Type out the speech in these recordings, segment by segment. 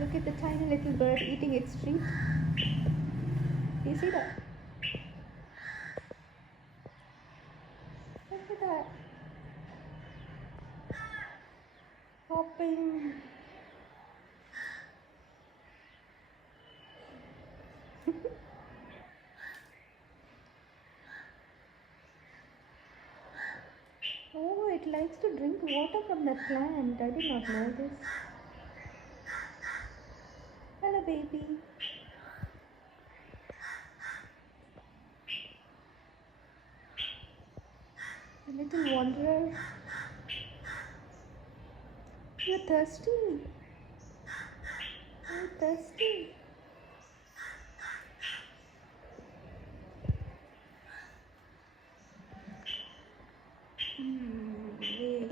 Look at the tiny little bird eating its treat. Do you see that? Look at that. Hopping. Oh, it likes to drink water from that plant. I did not know this. Hello, baby. A little wanderer. You're thirsty. You're thirsty. Yeah.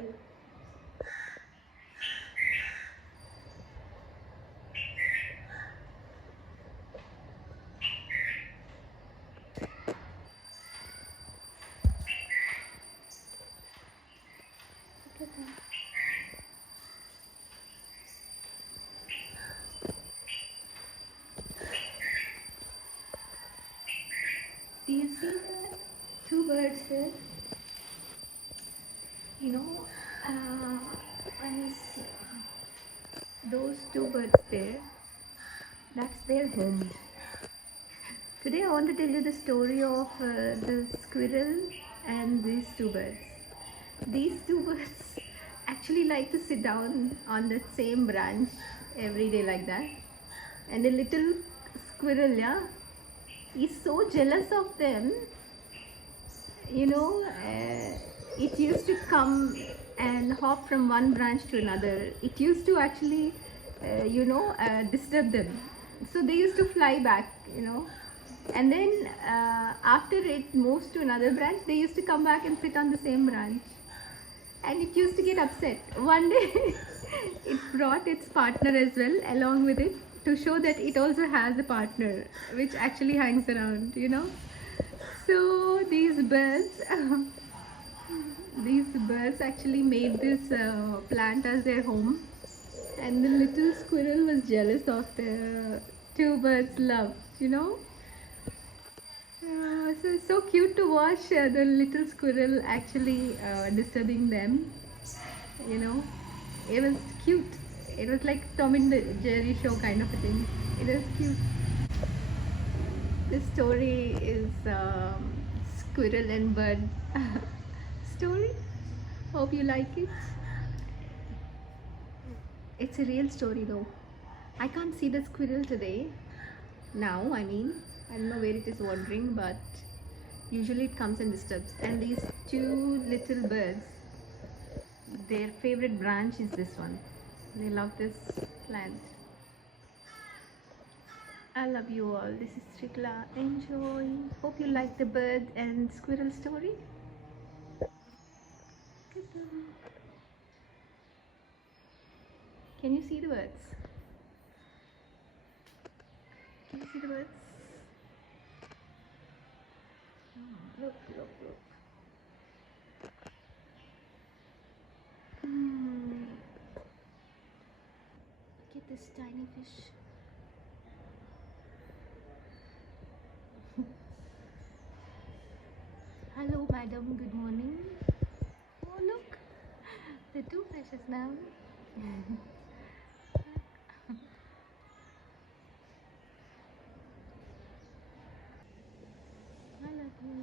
Look at that. Do you see that? Two birds there. You know, when those two birds there, that's their home. Today I want to tell you the story of the squirrel and these two birds. These two birds actually like to sit down on the same branch every day like that. And a little squirrel, yeah, is so jealous of them. You know, it used to come and hop from one branch to another. It used to actually, disturb them. So they used to fly back, And then after it moves to another branch, they used to come back and sit on the same branch. And it used to get upset. One day, it brought its partner as well along with it to show that it also has a partner which actually hangs around, So these birds actually made this plant as their home, and the little squirrel was jealous of the two birds' love, So it's so cute to watch the little squirrel actually disturbing them, It was cute. It was like Tom and Jerry show kind of a thing. It was cute. This story is squirrel and bird story. Hope you like it. It's a real story though. I can't see the squirrel today. Now, I don't know where it is wandering, but usually it comes and disturbs. And these two little birds, their favorite branch is this one. They love this plant. I love you all. This is Trikla. Enjoy. Hope you like the bird and squirrel story. Can you see the birds? Can you see the birds? Oh, look. Look at this tiny fish. Hello, madam. Good morning. Oh, look. The two fishes now. I love you.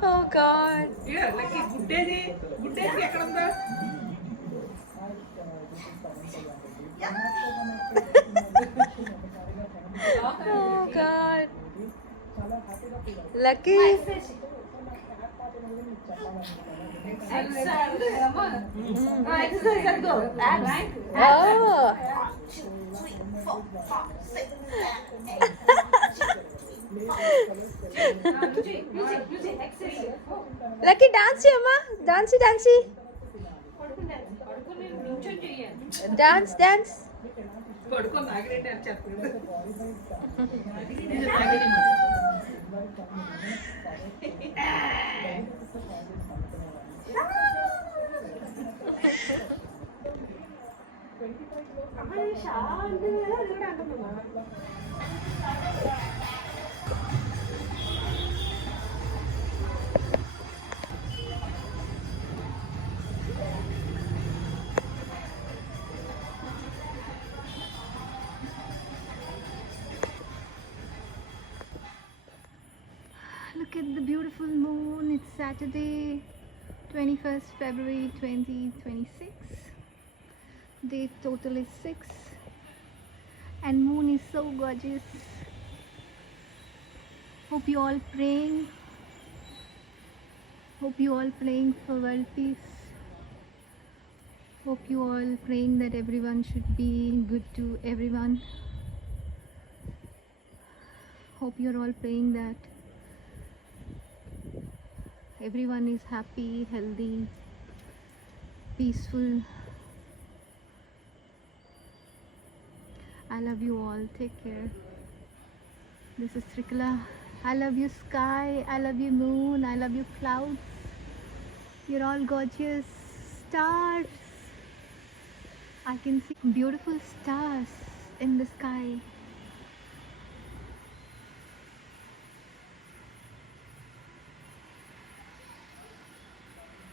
Oh God. Yeah, like good day ఎక్కడ ఉందా? Oh God. Lucky. Oh. 4, 5, 6, 7, 8. Lucky, dance చేయమ్మా. Dancey, dancey. Dance, dance. పడుకొని నాగిరెడ్డి అని చెప్పారు. Look at the beautiful moon. It's Saturday, 21st February 2026. Date total is 6. And moon is so gorgeous. Hope you all praying. Hope you all praying for world peace. Hope you all praying that everyone should be good to everyone. Hope you're all praying that everyone is happy, healthy, peaceful. I love you all. Take care. This is Trikala. I love you sky. I love you moon. I love you clouds. You're all gorgeous. Stars. I can see beautiful stars in the sky.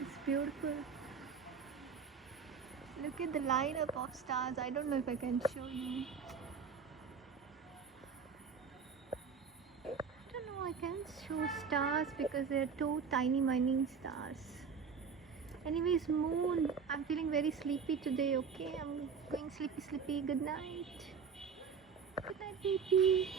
It's beautiful. Look at the lineup of stars. I don't know if I can show you. I don't know, I can't show stars because they're two tiny mining stars. Anyways, moon, I'm feeling very sleepy today, okay? I'm going sleepy. Good night. Good night, baby.